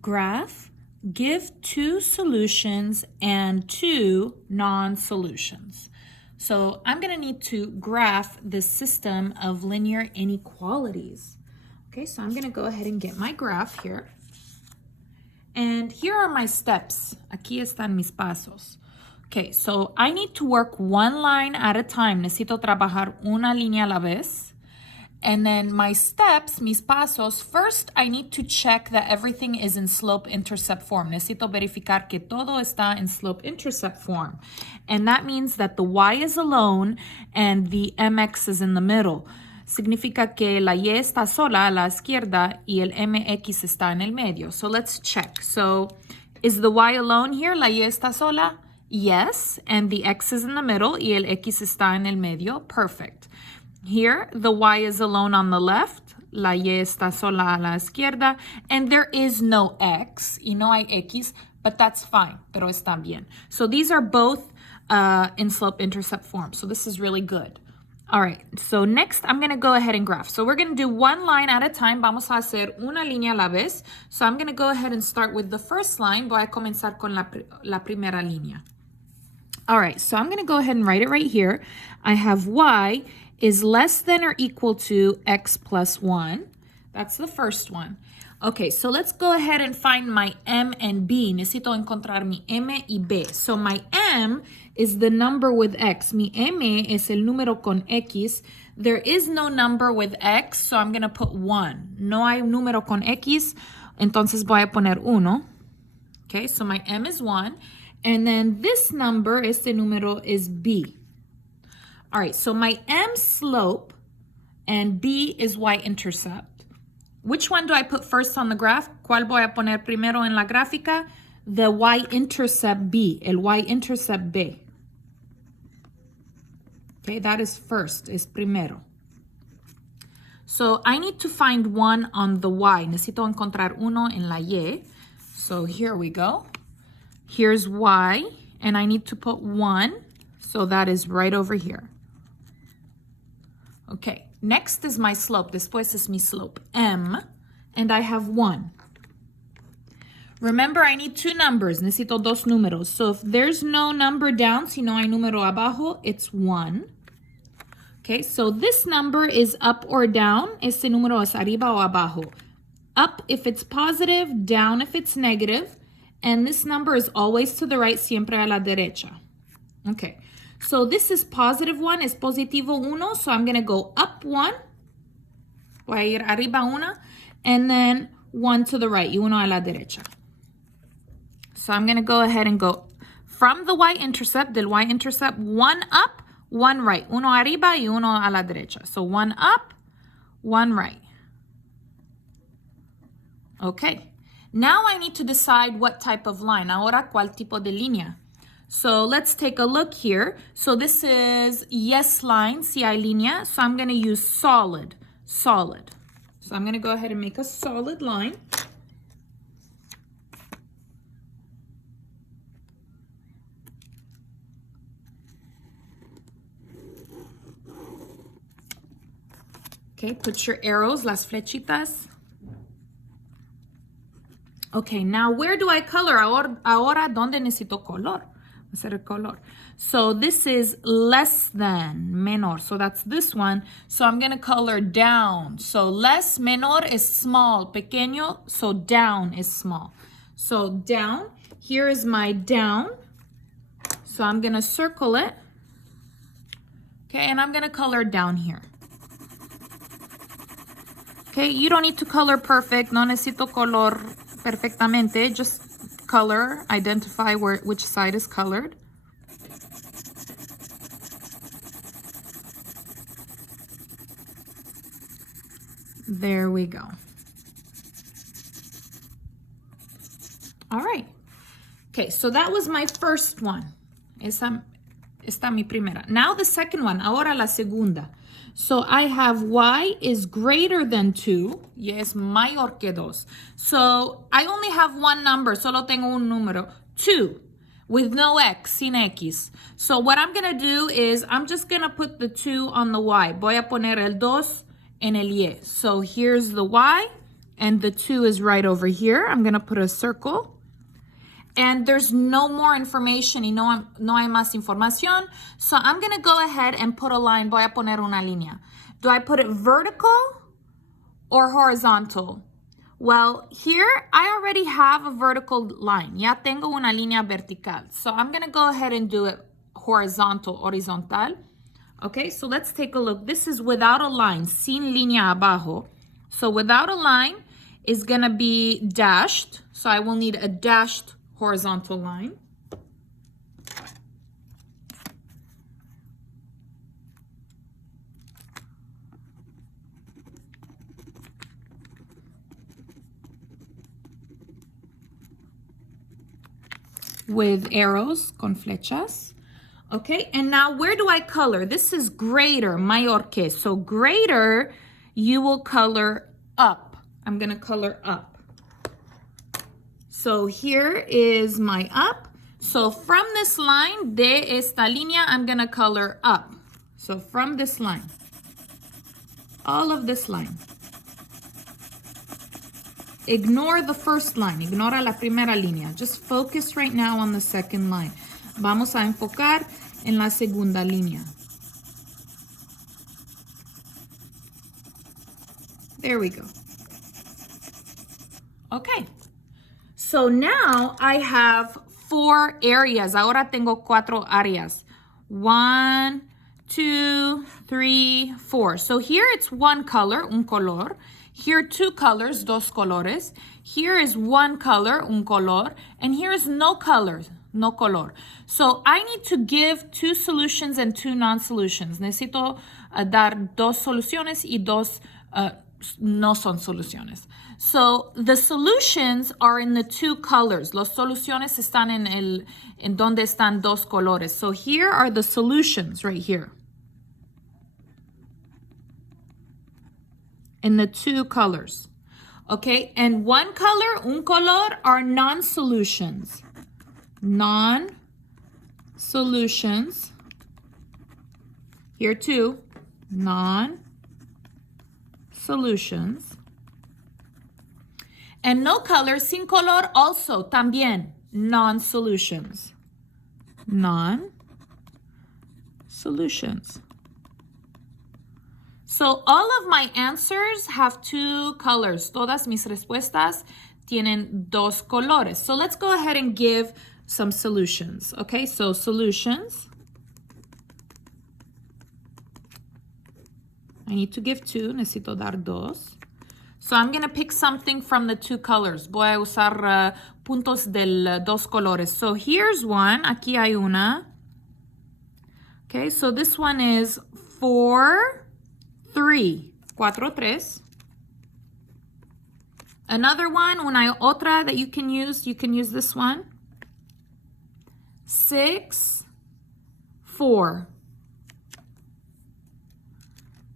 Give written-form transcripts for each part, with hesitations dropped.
graph, give two solutions and two non-solutions. So I'm going to need to graph the system of linear inequalities. Okay, so I'm going to go ahead and get my graph here. And here are my steps. Aquí están mis pasos. Okay, so I need to work one line at a time. Necesito trabajar una línea a la vez. And then my steps, mis pasos, first I need to check that everything is in slope-intercept form. Necesito verificar que todo está en slope-intercept form. And that means that the y is alone and the mx is in the middle. Significa que la y está sola a la izquierda y el mx está en el medio. So let's check. So is the y alone here? La y está sola? Yes. And the x is in the middle y el x está en el medio. Perfect. Here, the y is alone on the left. La y está sola a la izquierda. And there is no x. Y no hay x, but that's fine. Pero está bien. So these are both in slope-intercept form. So this is really good. All right, so next I'm going to go ahead and graph. So we're going to do one line at a time. Vamos a hacer una línea a la vez. So I'm going to go ahead and start with the first line. Voy a comenzar con la primera línea. All right, so I'm going to go ahead and write it right here. I have y is less than or equal to x plus 1. That's the first one. Okay, so let's go ahead and find my m and b. Necesito encontrar mi m y b. So my m is the number with x. Mi m es el número con x. There is no number with x, so I'm going to put 1. No hay número con x, entonces voy a poner 1. Okay, so my m is 1. And then this number, este número, is b. All right, so my m slope and b is y-intercept. Which one do I put first on the graph? ¿Cuál voy a poner primero en la gráfica? The y-intercept b, el y-intercept b. Okay, that is first, is primero. So I need to find 1 on the y. Necesito encontrar uno en la y. So here we go. Here's y, and I need to put 1. So that is right over here. Okay, next is my slope. Después es mi slope, m, and I have 1. Remember, I need two numbers. Necesito dos números. So if there's no number down, si no hay número abajo, it's 1. Okay, so this number is up or down. Este número es arriba o abajo. Up if it's positive, down if it's negative. And this number is always to the right, siempre a la derecha. Okay. So this is positive 1, es positivo 1, so I'm going to go up 1. Voy a ir arriba 1, and then 1 to the right, y uno a la derecha. So I'm going to go ahead and go from the y-intercept, del y-intercept, 1 up, 1 right. Uno arriba y uno a la derecha. So 1 up, 1 right. Okay. Now I need to decide what type of line. Ahora, ¿cuál tipo de línea? So let's take a look here. So this is yes line, si hay línea. So I'm going to use solid, solid. So I'm going to go ahead and make a solid line. Okay, put your arrows, las flechitas. Okay, now where do I color? Ahora, ¿dónde necesito color? Hacer el color. So this is less than, menor. So that's this one. So I'm going to color down. So less, menor is small, pequeño. So down is small. So down, here is my down. So I'm going to circle it. Okay, and I'm going to color down here. Okay, you don't need to color perfect. No necesito color perfectamente. Just color, identify which side is colored. There we go. All right. Okay, so that was my first one. Esta mi primera. Now the second one. Ahora la segunda. So I have y is greater than 2. Y es mayor que 2. So I only have one number. Solo tengo un número. 2. With no x, sin x. So what I'm going to do is I'm just going to put the 2 on the y. Voy a poner el 2 en el y. So here's the y. and the 2 is right over here. I'm going to put a circle. And there's no more information y no hay más información. So I'm going to go ahead and put a line. Voy a poner una línea. Do I put it vertical or horizontal? Well, here I already have a vertical line. Ya tengo una línea vertical. So I'm going to go ahead and do it horizontal. Okay, so let's take a look. This is without a line, sin línea abajo. So without a line is going to be dashed. So I will need a dashed horizontal line. With arrows, con flechas. Okay, and now where do I color? This is greater, mayor que. So greater, you will color up. I'm going to color up. So here is my up. So from this line, de esta línea, I'm going to color up. So from this line, all of this line. Ignore the first line. Ignora la primera línea. Just focus right now on the second line. Vamos a enfocar en la segunda línea. There we go. Okay. So now I have 4 areas. Ahora tengo 4 áreas. 1, 2, 3, 4. So here it's one color, un color. Here 2 colors, dos colores. Here is one color, un color. And here is no color, no color. So I need to give 2 solutions and 2 non-solutions. Necesito dar 2 soluciones y 2 no son soluciones. So the solutions are in the 2 colors. Los soluciones están en donde están 2 colores. So here are the solutions right here. In the 2 colors. Okay, and one color, un color, are non-solutions. Non-solutions. Here too, non-solutions. And no color, sin color, also, también, non-solutions. Non-solutions. So all of my answers have 2 colors. Todas mis respuestas tienen 2 colores. So let's go ahead and give some solutions. Okay, so solutions. I need to give 2. Necesito dar 2. So I'm going to pick something from the 2 colors. Voy a usar puntos del 2 colores. So here's one. Aquí hay una. Okay, so this one is 4, 3. 4, 3. Another one, otra that you can use this one. 6, 4.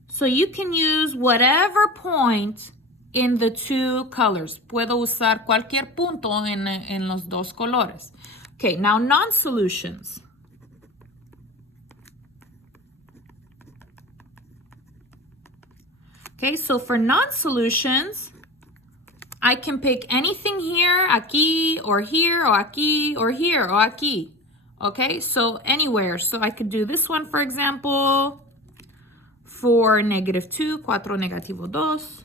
So you can use whatever point in the 2 colors. Puedo usar cualquier punto en los 2 colores. Okay, now non-solutions. Okay, so for non-solutions, I can pick anything here, aquí, or here, or aquí, or here, or aquí. Okay, so anywhere. So I could do this one, for example, for -2, 4 negativo 2.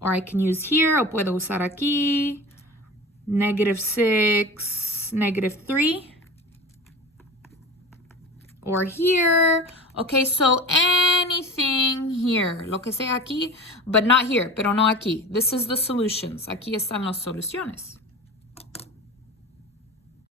Or I can use here, o puedo usar aquí, -6, -3. Or here. Okay, so anything here, lo que sea aquí, but not here, pero no aquí. This is the solutions. Aquí están las soluciones.